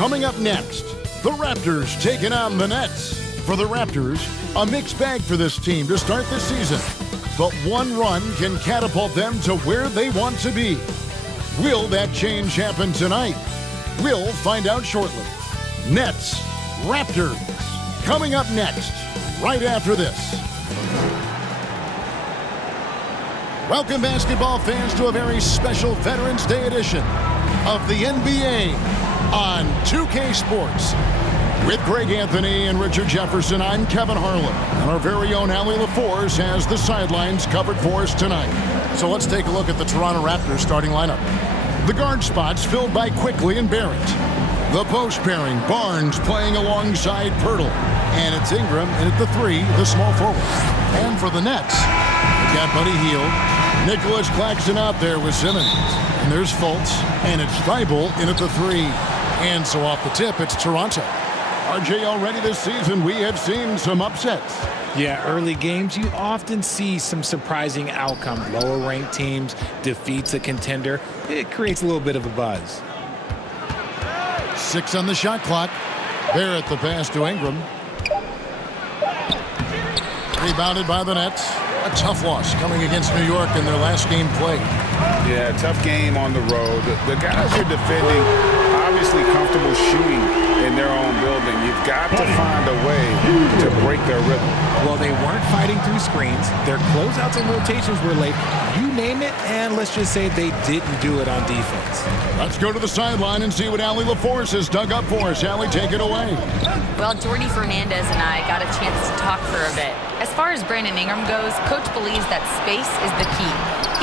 Coming up next, the Raptors taking on the Nets. For the Raptors, a mixed bag for this team to start the season. But one run can catapult them to where they want to be. Will that change happen tonight? We'll find out shortly. Nets, Raptors, coming up next, right after this. Welcome, basketball fans, to a very special Veterans Day edition of the NBA on 2K Sports. With Greg Anthony and Richard Jefferson, I'm Kevin Harlan. And our very own Allie LaForce has the sidelines covered for us tonight. So let's take a look at the Toronto Raptors starting lineup. The guard spots filled by Quickly and Barrett. The post pairing, Barnes playing alongside Pirtle. And it's Ingram in at the 3, the small forward. And for the Nets, they've got Buddy Hield, Nicholas Claxton out there with Simmons. And there's Fultz, and it's Thybulle in at the 3. And so off the tip, it's Toronto. RJ, already this season, we have seen some upsets. Yeah, early games, you often see some surprising outcomes. Lower-ranked teams defeats a contender. It creates a little bit of a buzz. 6 on the shot clock. Barrett the pass to Ingram. Rebounded by the Nets. A tough loss coming against New York in their last game played. Yeah, tough game on the road. The guys are defending, obviously comfortable shooting in their own building. You've got to find a way to break their rhythm. Well, they weren't fighting through screens. Their closeouts and rotations were late. You name it, and let's just say they didn't do it on defense. Let's go to the sideline and see what Allie LaForce has dug up for us. Allie, take it away. Well, Jordy Fernandez and I got a chance to talk for a bit. As far as Brandon Ingram goes, Coach believes that space is the key.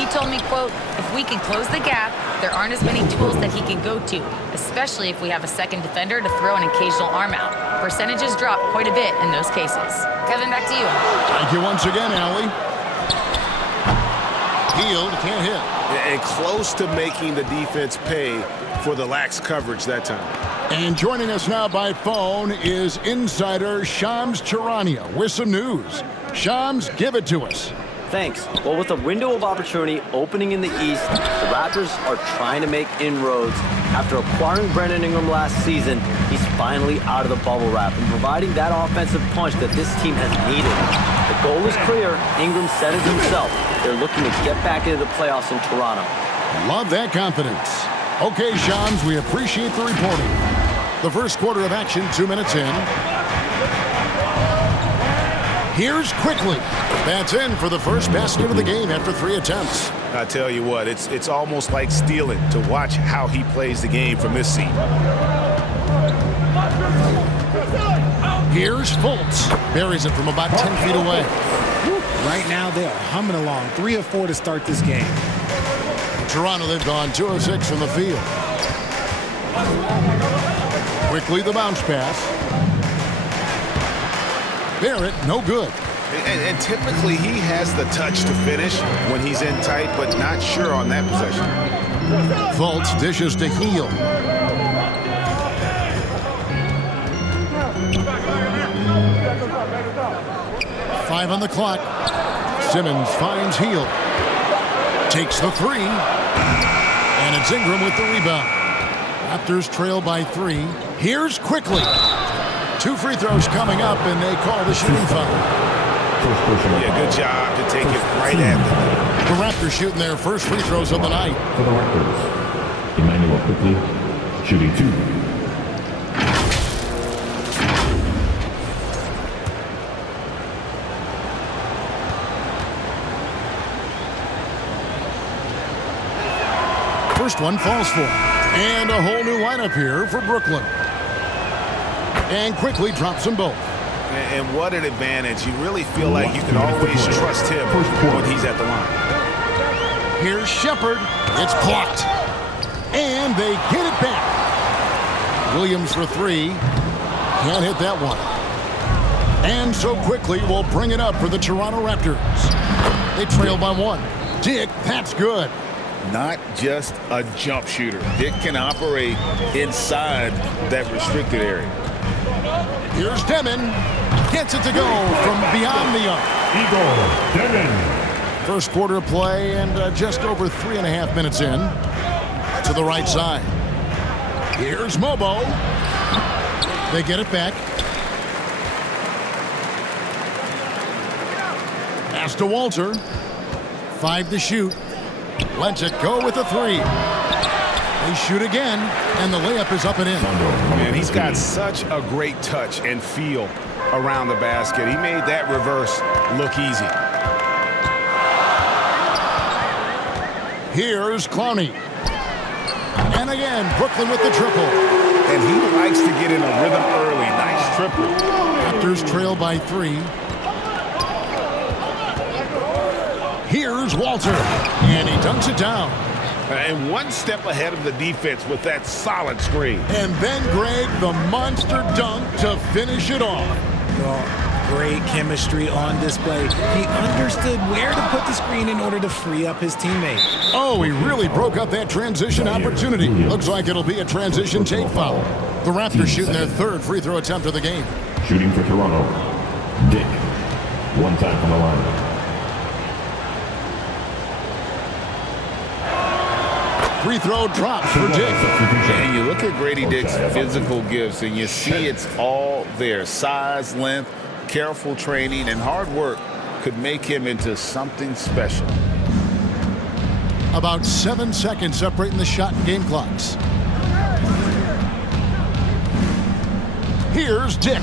He told me, quote, if we can close the gap, there aren't as many tools that he can go to, especially if we have a second defender to throw an occasional arm out. Percentages drop quite a bit in those cases. Kevin, back to you. Thank you once again, Allie. Hield can't hit. And close to making the defense pay for the lax coverage that time. And joining us now by phone is insider Shams Charania with some news. Shams, give it to us. Thanks. Well, with a window of opportunity opening in the East, the Raptors are trying to make inroads. After acquiring Brandon Ingram last season, he's finally out of the bubble wrap and providing that offensive punch that this team has needed. The goal is clear. Ingram said it himself. They're looking to get back into the playoffs in Toronto. Love that confidence. Okay, Shams, we appreciate the reporting. The first quarter of action, 2 minutes in. Here's Quickly. That's in for the first basket of the game after 3 attempts. I tell you what, it's almost like stealing to watch how he plays the game from this seat. Here's Fultz. Buries it from about 10 feet away. Right now, they are humming along. 3 of 4 to start this game. Toronto, they've gone 2 of 6 from the field. Quickly the bounce pass. Barrett, no good. And typically he has the touch to finish when he's in tight, but not sure on that possession. Fultz dishes to Hield. Five on the clock. Simmons finds Hield. Takes the 3. And it's Ingram with the rebound. Raptors trail by 3. Here's Quickly. 2 free throws coming up, and they call the shooting foul. Yeah, good job to take it right after. The Raptors shooting their first free throws of the night. For the Raptors, Emmanuel Quickly, shooting 2. First one falls for him. And a whole new lineup here for Brooklyn. And Quickly drops them both. And what an advantage. You really feel like you can always trust him when he's at the line. Here's Shepherd. It's blocked. And they get it back. Williams for 3. Can't hit that one. And so Quickly will bring it up for the Toronto Raptors. They trail by 1. Dick, that's good. Not just a jump shooter. Dick can operate inside that restricted area. Here's Demon. Gets it to go from beyond the arc. Igor Demon. First quarter play and just over 3.5 minutes in. To the right side. Here's Mobo. They get it back. Pass to Walter. 5 to shoot. Lets it go with a 3. They shoot again, and the layup is up and in. Man, he's got such a great touch and feel around the basket. He made that reverse look easy. Here's Clowney. And again, Brooklyn with the triple. And he likes to get in a rhythm early. Nice triple. Raptors trail by 3. Here's Walter. And he dunks it down. And one step ahead of the defense with that solid screen. And then Greg, the monster dunk to finish it off. Well, great chemistry on display. He understood where to put the screen in order to free up his teammate. Oh, he really broke up that transition opportunity. Looks like it'll be a transition take foul. The Raptors shooting their 3rd free throw attempt of the game. Shooting for Toronto. Dick. 1 time from the line. Free throw drops for Dick. And you look at Grady Dick's physical gifts, and you see it's all there. Size, length, careful training, and hard work could make him into something special. About 7 seconds separating the shot and game clocks. Here's Dick.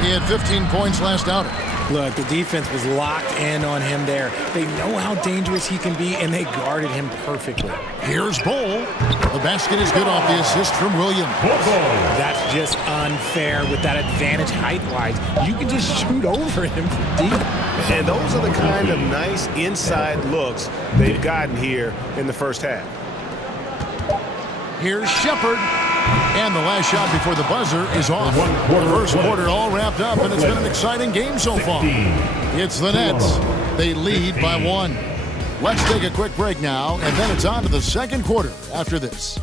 He had 15 points last outing. Look, the defense was locked in on him there. They know how dangerous he can be, and they guarded him perfectly. Here's Bol. The basket is good off the assist from Williams. That's just unfair with that advantage height-wise. You can just shoot over him from deep. And those are the kind of nice inside looks they've gotten here in the first half. Here's Shepard. And the last shot before the buzzer is off. The first quarter all wrapped up, and it's been an exciting game so far. It's the Nets. They lead by 1. Let's take a quick break now, and then it's on to the second quarter after this.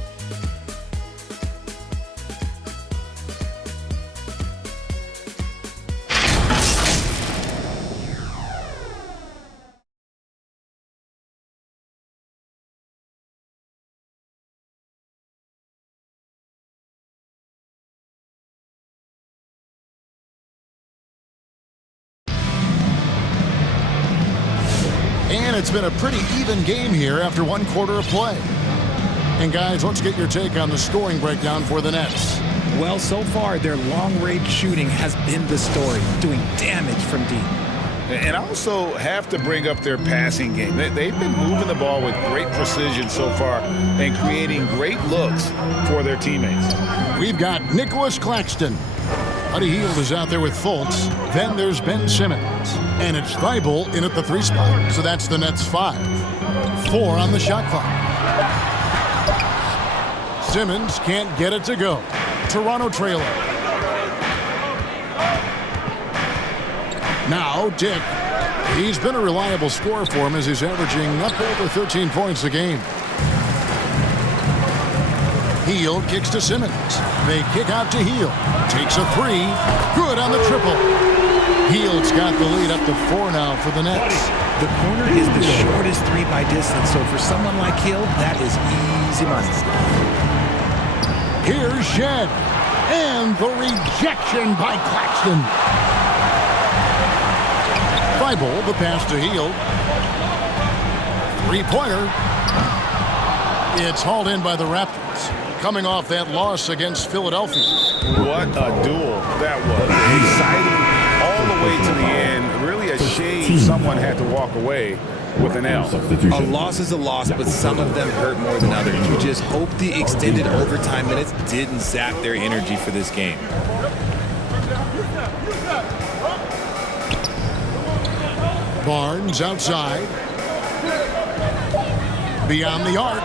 And it's been a pretty even game here after 1 quarter of play. And guys, let's get your take on the scoring breakdown for the Nets. Well, so far, their long-range shooting has been the story, doing damage from deep. And also have to bring up their passing game. They've been moving the ball with great precision so far and creating great looks for their teammates. We've got Nicholas Claxton. Buddy Hield is out there with Fultz. Then there's Ben Simmons. And it's Thibault in at the 3 spot. So that's the Nets 5. 4 on the shot clock. Simmons can't get it to go. Toronto trailer. Now Dick. He's been a reliable scorer for him as he's averaging up over 13 points a game. Hield kicks to Simmons. They kick out to Hield. Takes a 3. Good on the triple. Hield's got the lead up to 4 now for the Nets. The corner is the shortest 3 by distance, so for someone like Hield, that is easy money. Here's Shed. And the rejection by Claxton. Thibault, the pass to Hield. 3-pointer. It's hauled in by the Raptors. Coming off that loss against Philadelphia. What a duel that was. Exciting all the way to the end. Really a shame someone had to walk away with an L. A loss is a loss, but some of them hurt more than others. You just hope the extended overtime minutes didn't sap their energy for this game. Barnes outside. Beyond the arc.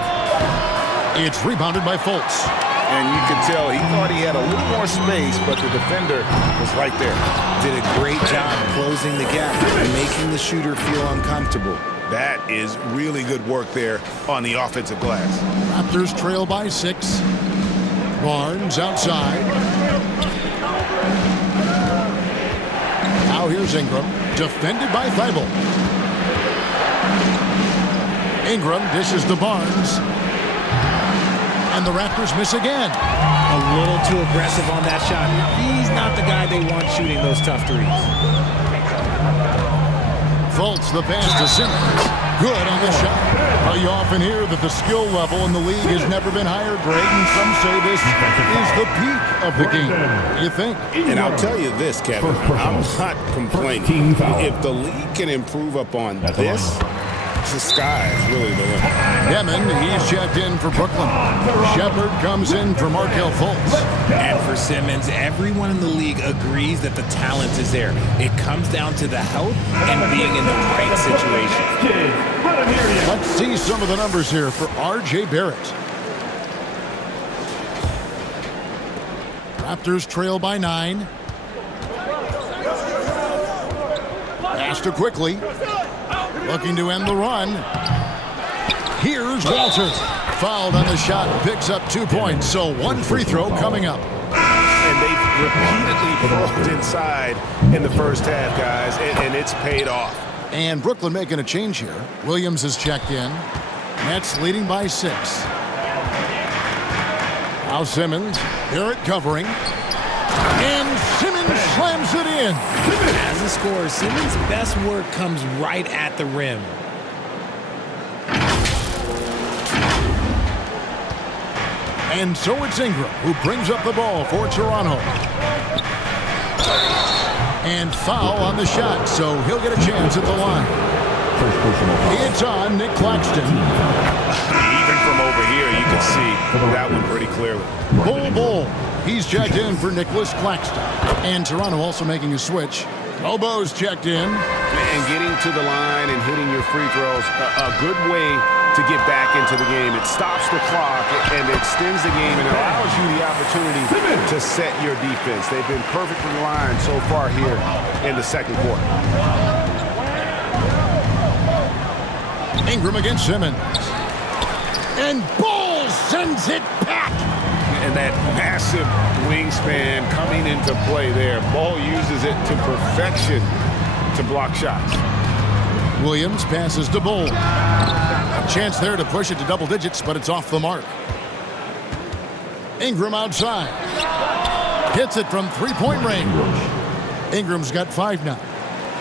It's rebounded by Fultz. And you can tell he thought he had a little more space, but the defender was right there. Did a great job closing the gap and making the shooter feel uncomfortable. That is really good work there on the offensive glass. Raptors trail by 6. Barnes outside. Now here's Ingram. Defended by Thibault. Ingram dishes to Barnes. And the Raptors miss again. A little too aggressive on that shot. He's not the guy they want shooting those tough threes. Fultz, the pass to Simmons. Good on the shot. Well, you often hear that the skill level in the league has never been higher, Greg, and some say this is the peak of the game. What do you think? And I'll tell you this, Kevin, I'm not complaining. If the league can improve upon this, the sky is really the limit. Demon, he's checked in for Brooklyn. Shepard comes in for Markelle Fultz. And for Simmons, everyone in the league agrees that the talent is there. It comes down to the health and being in the right situation. Let's see some of the numbers here for R.J. Barrett. Raptors trail by 9. Pass to quickly. Looking to end the run. Here's Walter. Fouled on the shot. Picks up 2 points. So 1 free throw coming up. And they've repeatedly broke inside in the first half, guys, and it's paid off. And Brooklyn making a change here. Williams is checked in. Nets leading by 6. Now Simmons. Barrett covering. And Simmons slams it in. As a scorer, Simmons' best work comes right at the rim. And so it's Ingram who brings up the ball for Toronto. And foul on the shot, so he'll get a chance at the line. It's on Nick Claxton. Even from over here, you can see that one pretty clearly. Bull. He's checked in for Nicholas Claxton. And Toronto also making a switch. Obo's checked in. And getting to the line and hitting your free throws, a good way to get back into the game. It stops the clock and extends the game and allows you the opportunity to set your defense. They've been perfectly aligned so far here in the second quarter. Ingram against Simmons. And Bull sends it back. And that massive wingspan coming into play there. Ball uses it to perfection to block shots. Williams passes to Bull. A chance there to push it to double digits, but it's off the mark. Ingram outside. Hits it from three-point range. Ingram's got 5 now.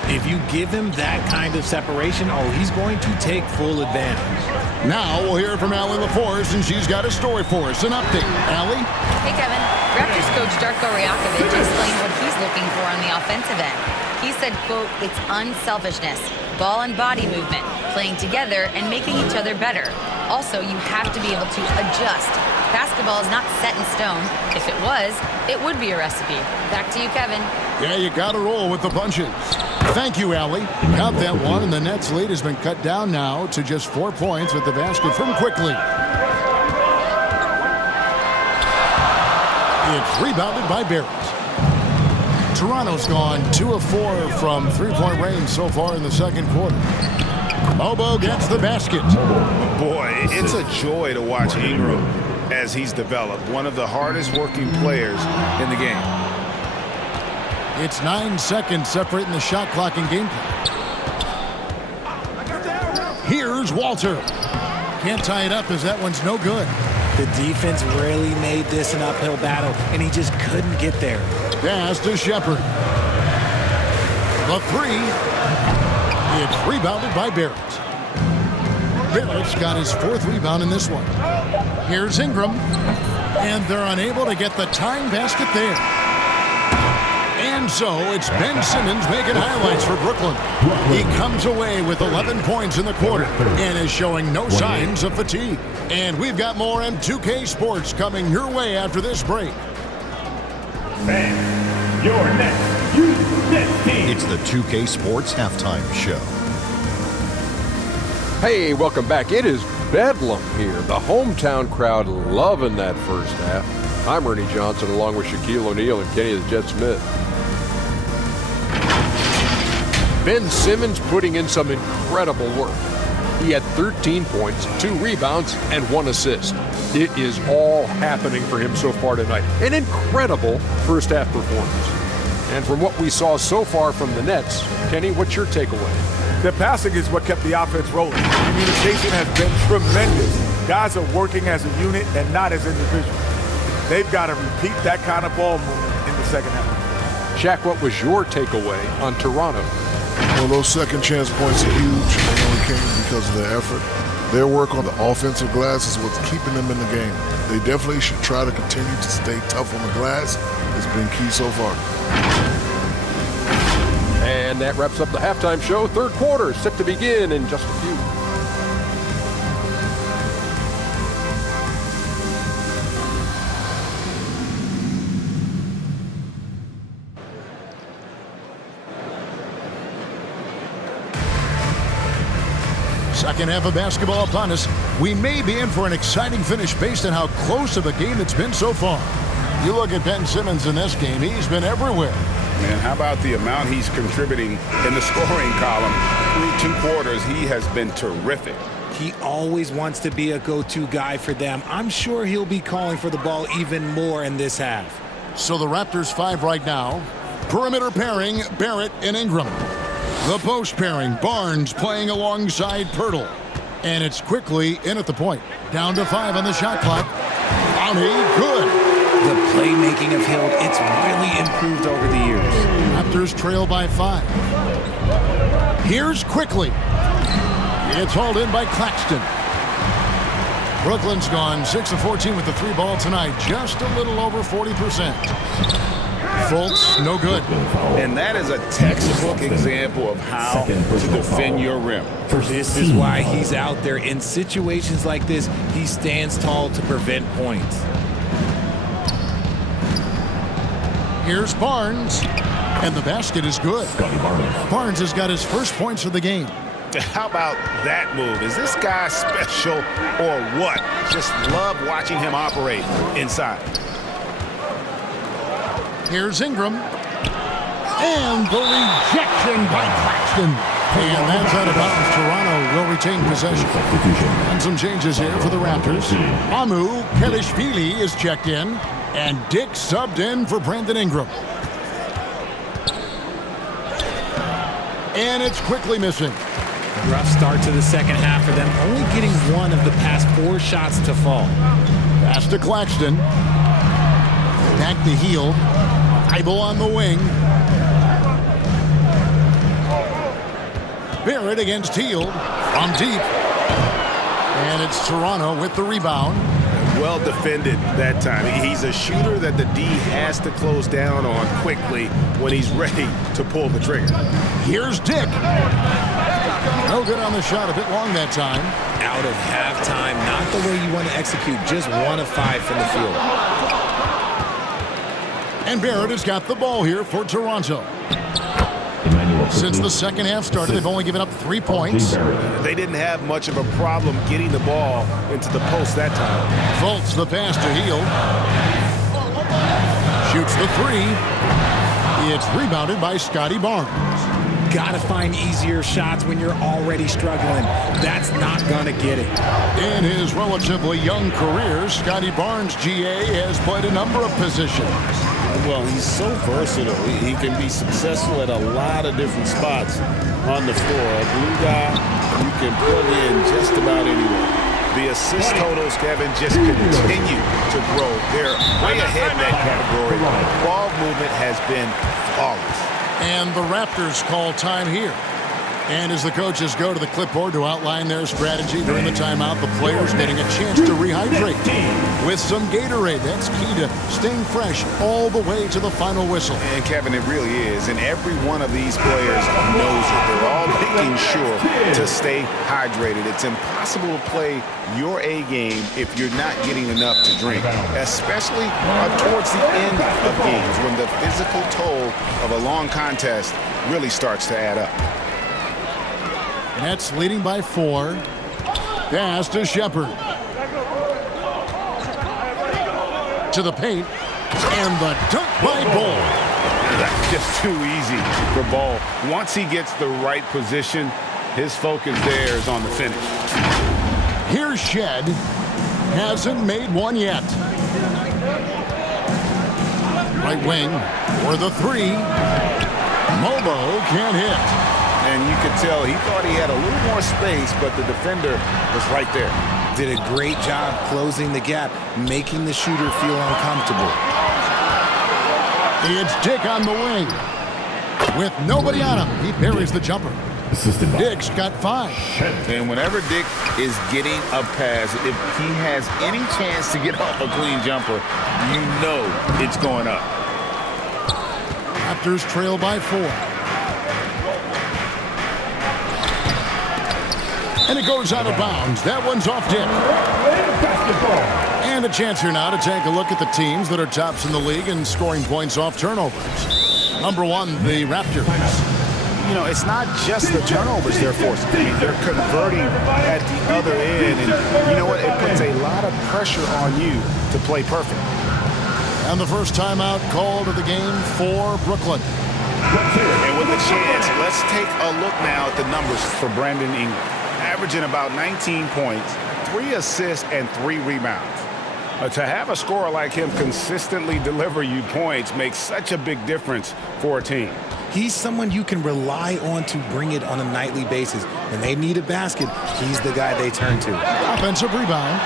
If you give him that kind of separation, he's going to take full advantage. Now we'll hear from Allie LaForce, and she's got a story for us. An update. Allie? Hey, Kevin. Raptors coach Darko Rajakovic explained what he's looking for on the offensive end. He said, quote, it's unselfishness, ball and body movement, playing together and making each other better. Also, you have to be able to adjust. Basketball is not set in stone. If it was, it would be a recipe. Back to you, Kevin. Yeah, you got to roll with the punches. Thank you, Allie. Count that one, and the Nets' lead has been cut down now to just 4 points with the basket from Quickly. It's rebounded by Barrett. Toronto's gone 2 of 4 from three-point range so far in the second quarter. Obo gets the basket. Boy, it's a joy to watch Ingram as he's developed. One of the hardest working players in the game. It's 9 seconds separating the shot clock and game clock. Here's Walter. Can't tie it up as that one's no good. The defense really made this an uphill battle, and he just couldn't get there. Pass to Shepard. The 3. It's rebounded by Barrett. Barrett's got his 4th rebound in this one. Here's Ingram. And they're unable to get the tying basket there. And so it's Ben Simmons making highlights for Brooklyn. He comes away with 11 points in the quarter and is showing no signs of fatigue. And we've got more M2K Sports coming your way after this break. Fans, your next U-Net team. It's the 2K Sports Halftime Show. Hey, welcome back. It is Bedlam here. The hometown crowd loving that first half. I'm Ernie Johnson along with Shaquille O'Neal and Kenny the Jet Smith. Ben Simmons putting in some incredible work. He had 13 points, 2 rebounds, and 1 assist. It is all happening for him so far tonight. An incredible first half performance. And from what we saw so far from the Nets, Kenny, what's your takeaway? The passing is what kept the offense rolling. Communication has been tremendous. Guys are working as a unit and not as individuals. They've got to repeat that kind of ball movement in the second half. Shaq, what was your takeaway on Toronto? Well, those second chance points are huge. They only came because of their effort. Their work on the offensive glass is what's keeping them in the game. They definitely should try to continue to stay tough on the glass. It's been key so far. And that wraps up the halftime show. Third quarter set to begin in just a few. Second half of basketball upon us. We may be in for an exciting finish based on how close of a game it's been so far. You look at Ben Simmons in this game, he's been everywhere. Man, how about the amount he's contributing in the scoring column? Through 2 quarters, he has been terrific. He always wants to be a go-to guy for them. I'm sure he'll be calling for the ball even more in this half. So the Raptors 5 right now. Perimeter pairing, Barrett and Ingram. The post pairing, Barnes playing alongside Pirtle. And it's quickly in at the point. Down to 5 on the shot clock. Bounty, good. The playmaking of Hill, it's really improved over the years. Raptors trail by 5. Here's quickly. It's hauled in by Claxton. Brooklyn's gone 6 of 14 with the 3 ball tonight. Just a little over 40%. Fultz, no good. And that is a textbook example of how to defend your rim. This is why he's out there. In situations like this, he stands tall to prevent points. Here's Barnes. And the basket is good. Barnes has got his first points of the game. How about that move? Is this guy special or what? Just love watching him operate inside. Here's Ingram. And the rejection by Claxton. And that's out of bounds. Toronto will retain possession. And some changes here for the Raptors. Amu Kelishvili is checked in. And Dick subbed in for Brandon Ingram. And it's quickly missing. Rough start to the second half for them. Only getting 1 of the past 4 shots to fall. Pass to Claxton. Back to Hield. Thybulle on the wing. Barrett against Hield from deep. And it's Toronto with the rebound. Well defended that time. He's a shooter that the D has to close down on quickly when he's ready to pull the trigger. Here's Dick. No good on the shot, a bit long that time. Out of halftime, not the way you want to execute, just 1 of 5 from the field. And Barrett has got the ball here for Toronto. Since the second half started, they've only given up 3 points. They didn't have much of a problem getting the ball into the post that time. Fultz the pass to Hield. Shoots the 3. It's rebounded by Scotty Barnes. Got to find easier shots when you're already struggling. That's not going to get it. In his relatively young career, Scotty Barnes, GA, has played a number of positions. Well, he's so versatile. He can be successful at a lot of different spots on the floor. A blue guy, you can plug in just about anywhere. The assist totals, Kevin, just continue to grow. They're way ahead in that category. Ball movement has been flawless. And the Raptors call time here. And as the coaches go to the clipboard to outline their strategy during the timeout, the players getting a chance to rehydrate with some Gatorade. That's key to staying fresh all the way to the final whistle. And Kevin, it really is. And every one of these players knows it. They're all making sure to stay hydrated. It's impossible to play your A game if you're not getting enough to drink, especially towards the end of games when the physical toll of a long contest really starts to add up. Nets leading by 4. Pass to Shepherd. To the paint. And the dunk by Ball. That's just too easy for Ball. Once he gets the right position, his focus there is on the finish. Here's Shed. Hasn't made one yet. Right wing for the 3. Mobo can't hit. And you could tell he thought he had a little more space, but the defender was right there. did a great job closing the gap, making the shooter feel uncomfortable. It's Dick on the wing. With nobody on him, he buries the jumper. Dick's got 5. And whenever Dick is getting a pass, if he has any chance to get off a clean jumper, you know it's going up. Raptors trail by 4. And it goes out of bounds. That one's off Dick. And a chance here now to take a look at the teams that are tops in the league in scoring points off turnovers. Number 1, the Raptors. You know, it's not just the turnovers they're forcing. I mean, they're converting at the other end. And you know what? It puts a lot of pressure on you to play perfect. And the first timeout called of the game for Brooklyn. And with a chance, let's take a look now at the numbers for Brandon Ingram. Averaging about 19 points, 3 assists, and 3 rebounds. To have a scorer like him consistently deliver you points makes such a big difference for a team. He's someone you can rely on to bring it on a nightly basis. When they need a basket, he's the guy they turn to. Offensive rebound.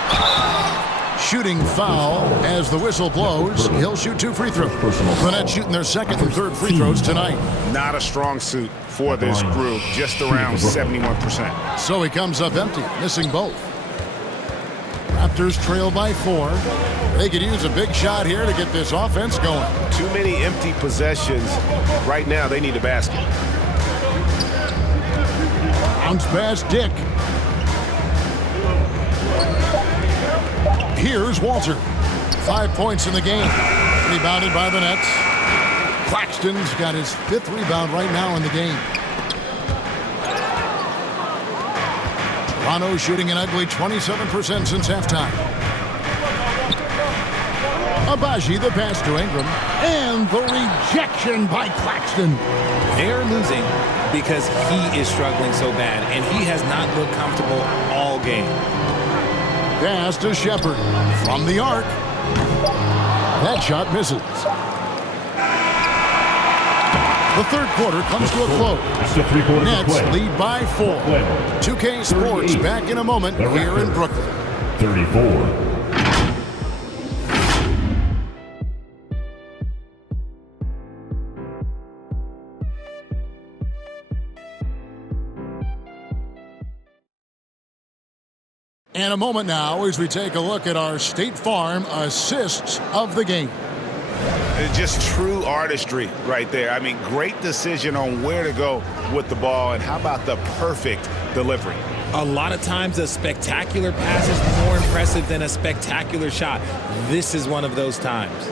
Shooting foul as the whistle blows. He'll shoot 2 free throws. The Nets shooting their second and third free throws tonight. Not a strong suit for this group, just around 71%. So he comes up empty, missing both. Raptors trail by 4. They could use a big shot here to get this offense going. Too many empty possessions. Right now, they need a basket. Bounce pass, Dick. Here's Walter. 5 points in the game. Rebounded by the Nets. Claxton's got his 5th rebound right now in the game. Toronto shooting an ugly 27% since halftime. Abaji, the pass to Ingram. And the rejection by Claxton. They're losing because he is struggling so bad, and he has not looked comfortable all game. Pass to Shepard from the arc. That shot misses. The third quarter comes to a close. Nets lead by 4. 2K Sports back in a moment here in Brooklyn. 34. And a moment now as we take a look at our State Farm assists of the game. It's just true artistry right there. I mean, great decision on where to go with the ball, and how about the perfect delivery? A lot of times a spectacular pass is more impressive than a spectacular shot. This is one of those times.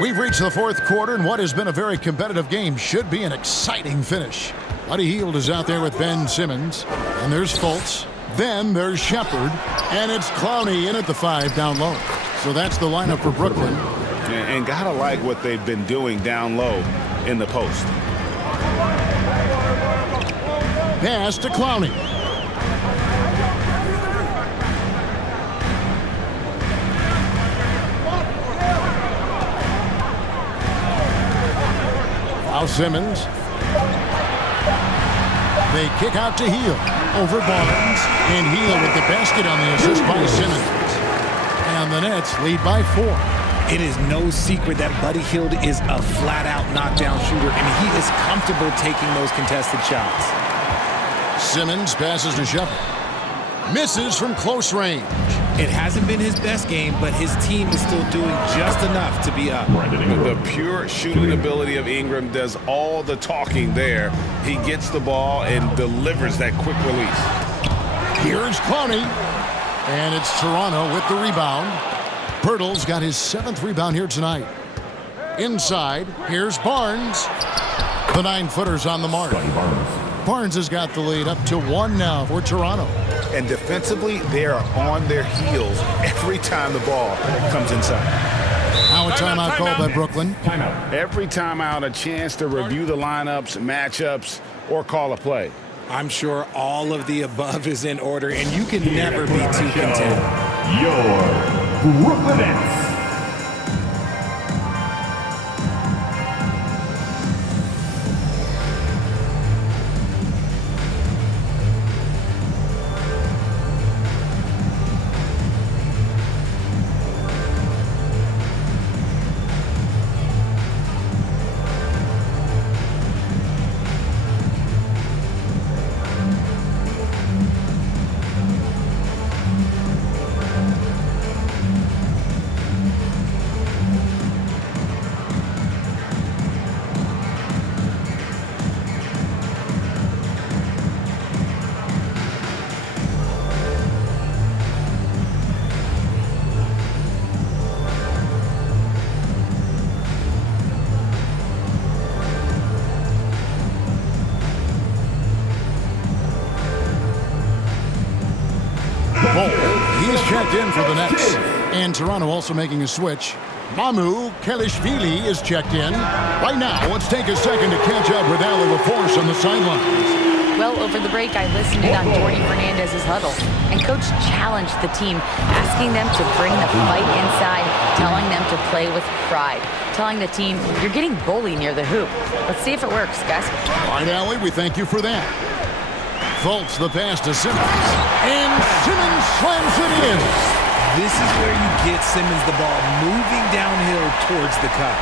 We've reached the fourth quarter, and what has been a very competitive game should be an exciting finish. Buddy Hield is out there with Ben Simmons, and there's Fultz. Then there's Shepard, and it's Clowney in at the 5 down low. So that's the lineup for Brooklyn. And gotta like what they've been doing down low in the post. Pass to Clowney. Now Simmons. They kick out to Hield over Barnes, and Hield with the basket on the assist by Simmons. And the Nets lead by 4. It is no secret that Buddy Hield is a flat-out knockdown shooter, and he is comfortable taking those contested shots. Simmons passes to Shepard. Misses from close range. It hasn't been his best game, but his team is still doing just enough to be up. The pure shooting ability of Ingram does all the talking there. He gets the ball and delivers that quick release. Here's Clowney. And it's Toronto with the rebound. Pirtle's got his 7th rebound here tonight. Inside, here's Barnes. The 9-footer's on the mark. Barnes has got the lead up to 1 now for Toronto. And defensively, they are on their heels every time the ball comes inside. Now a timeout called by Brooklyn. Every timeout, a chance to review the lineups, matchups, or call a play. I'm sure all of the above is in order, and you can never be too content. Your Brooklyn Nets. the Nets. And Toronto also making a switch. Mamu Kelishvili is checked in. Right now, let's take a second to catch up with Ali LaForce on the sidelines. Well, over the break, I listened in on Jordy Fernandez's huddle, and Coach challenged the team, asking them to bring the fight inside, telling them to play with pride, telling the team, you're getting bullied near the hoop. Let's see if it works, guys. All right, Allie, we thank you for that. Fultz the pass to Simmons, and Simmons slams it in. This is where you get Simmons the ball moving downhill towards the cup.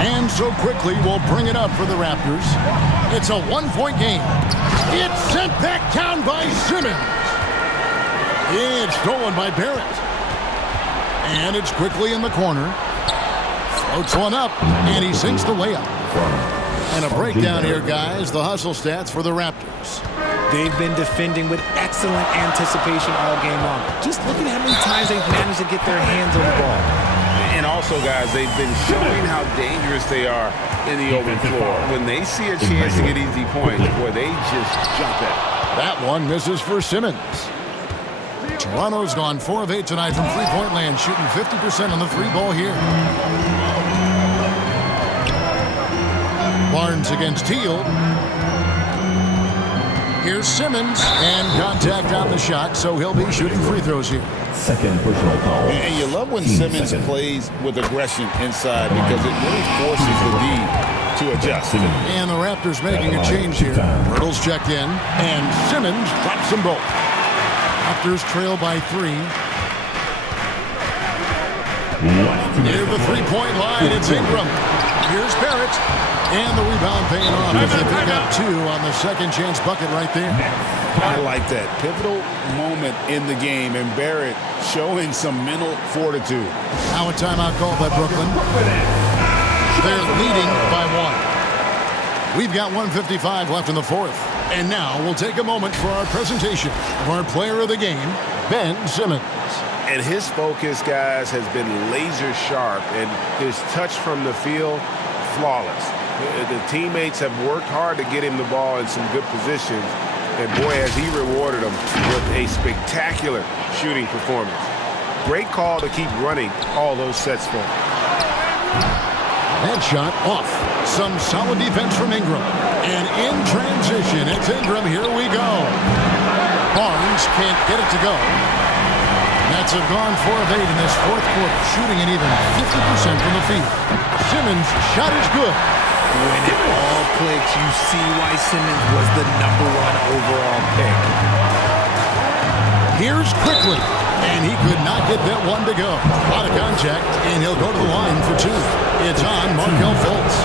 And so quickly, we'll bring it up for the Raptors. It's a one-point game. It's sent back down by Simmons. It's stolen by Barrett. And it's quickly in the corner. Floats one up, and he sinks the layup. And a breakdown here, guys. The hustle stats for the Raptors. They've been defending with excellent anticipation all game long. Just look at how many times they've managed to get their hands on the ball. And also, guys, they've been showing how dangerous they are in the open floor. When they see a chance to get easy points, boy, they just jump at it. That one misses for Simmons. Toronto's gone 4 of 8 tonight from three-point land, shooting 50% on the three ball here. Barnes against Teal. Here's Simmons, and contact on the shot, so he'll be shooting free throws here. Second personal foul. And you love when Simmons plays with aggression inside because it really forces the D to adjust. And the Raptors making a change here. Hurdle's checked in, and Simmons drops them both. Raptors trail by 3. Near the three-point line, it's Ingram. Here's Barrett. And the rebound paying off as they pick up 2 on the second chance bucket right there. I like that. Pivotal moment in the game, and Barrett showing some mental fortitude. Now a timeout called by Brooklyn. They're leading by 1. We've got 1:55 left in the fourth. And now we'll take a moment for our presentation of our player of the game, Ben Simmons. And his focus, guys, has been laser sharp, and his touch from the field, flawless. The teammates have worked hard to get him the ball in some good positions. And boy, has he rewarded them with a spectacular shooting performance. Great call to keep running all those sets for him. That shot off. Some solid defense from Ingram. And in transition, it's Ingram. Here we go. Barnes can't get it to go. Nets have gone 4 of 8 in this fourth quarter, shooting an even 50% from the field. Simmons' shot is good. When it all clicks, you see why Simmons was the #1 overall pick. Here's quickly, and he could not get that one to go. A lot of contact, and he'll go to the line for 2. It's on Markelle Fultz.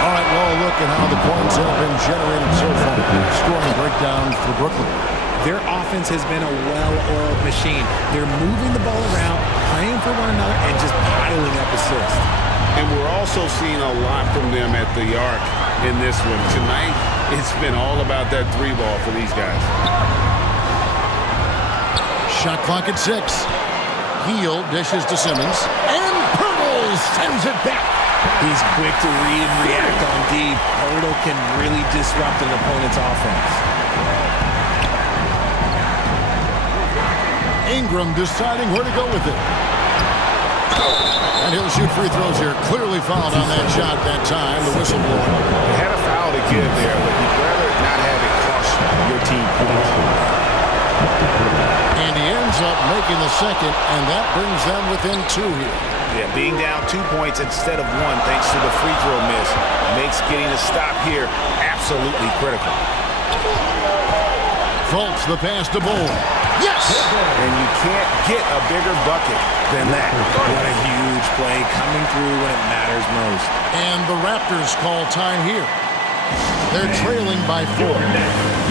All right, well, look at how the points have been generated so far. Scoring breakdown for Brooklyn. Their offense has been a well-oiled machine. They're moving the ball around, playing for one another, and just piling up assists. And we're also seeing a lot from them at the arc in this one. Tonight, it's been all about that 3 ball for these guys. Shot clock at 6. Heel dishes to Simmons. And Pirtle sends it back. He's quick to read and react on D. Pirtle can really disrupt an opponent's offense. Ingram deciding where to go with it. And he'll shoot free throws here. Clearly fouled on that shot that time. The whistle blew. They had a foul to give there, but you'd rather not have it cost your team points. And he ends up making the second, and that brings them within 2 here. Yeah, being down 2 points instead of 1 thanks to the free throw miss makes getting a stop here absolutely critical. Fultz the pass to Bull. Yes! And you can't get a bigger bucket than that. What a huge play coming through when it matters most. And the Raptors call time here. They're trailing by 4.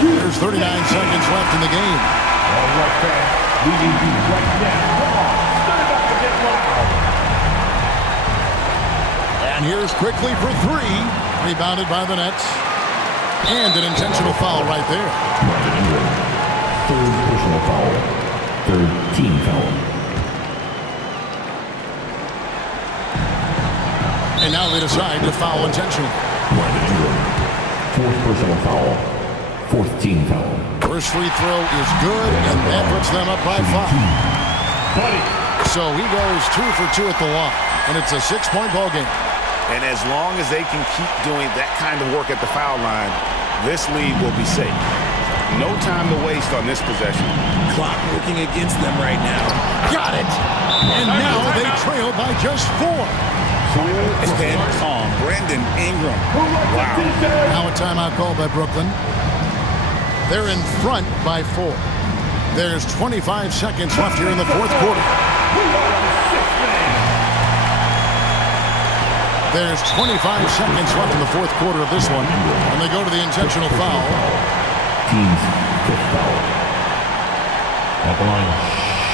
There's 39 seconds left in the game. All right, fans, we need you right now. Come on, stand up and get loud. And here's quickly for 3. Rebounded by the Nets. And an intentional foul right there. Third personal foul. Third team foul. And now they decide to foul intentionally. Fourth personal foul. Fourth team foul. First free throw is good, and that puts them up by 5. So he goes 2 for 2 at the line, and it's a 6-point ball game. And as long as they can keep doing that kind of work at the foul line, this lead will be safe. No time to waste on this possession. Clock working against them right now. Got it! And now they trail by just 4. Cool and calm. Brandon Ingram. Wow. Now a timeout called by Brooklyn. They're in front by 4. There's 25 seconds left here in the fourth quarter. There's 25 seconds left in the fourth quarter of this one, and they go to the intentional foul. Teams fifth foul. At the line,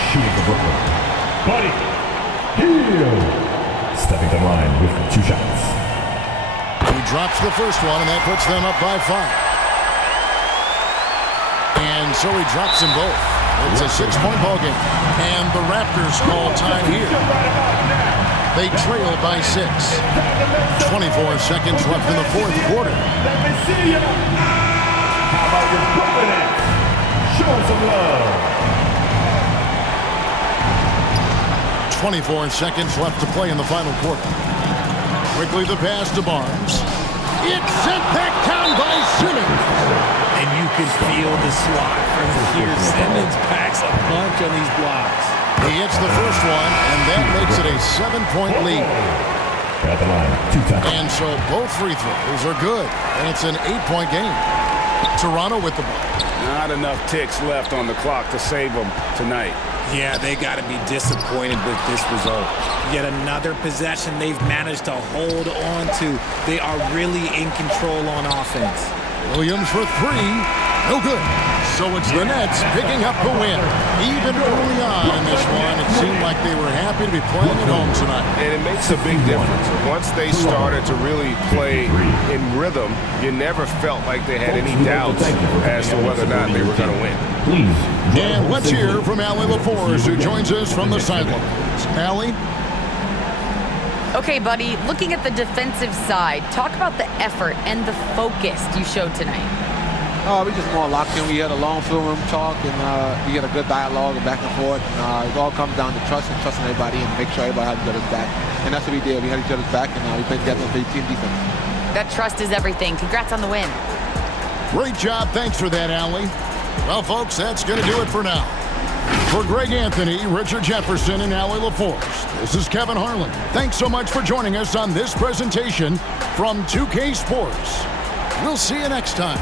shooting for Brooklyn. Buddy Hield. Stepping to the line with 2 shots. He drops the first one, and that puts them up by 5. And so he drops them both. It's a 6-point ball game. And the Raptors call time here. They trail by 6. 24 seconds left in the fourth quarter. Let me see ya. How about your Brooklyn Nets? Show some love. 24 seconds left to play in the final quarter. Quickly the pass to Barnes. It's sent back down by Simmons. And you can feel the swat from here. Simmons packs a punch on these blocks. He hits the first one, and that makes it a 7-point lead. At the line, 2 times. And so both free throws are good, and it's an 8-point game. Toronto with the ball. Not enough ticks left on the clock to save them tonight. Yeah, they got to be disappointed with this result. Yet another possession they've managed to hold on to. They are really in control on offense. Williams for 3. No good. So it's the Nets picking up the win. Even early on in this one, it seemed like they were happy to be playing at home tonight. And it makes a big difference. Once they started to really play in rhythm, you never felt like they had any doubts as to whether or not they were going to win. And let's hear from Allie LaForce, who joins us from the sidelines. Allie? Okay, buddy, looking at the defensive side, talk about the effort and the focus you showed tonight. We just more locked in. We had a long film room talk, and we had a good dialogue and back and forth. And, it all comes down to trusting everybody and make sure everybody has each other's back. And that's what we did. We had each other's back, and we played together and played team defense. That trust is everything. Congrats on the win. Great job. Thanks for that, Allie. Well, folks, that's going to do it for now. For Greg Anthony, Richard Jefferson, and Allie LaForce, this is Kevin Harlan. Thanks so much for joining us on this presentation from 2K Sports. We'll see you next time.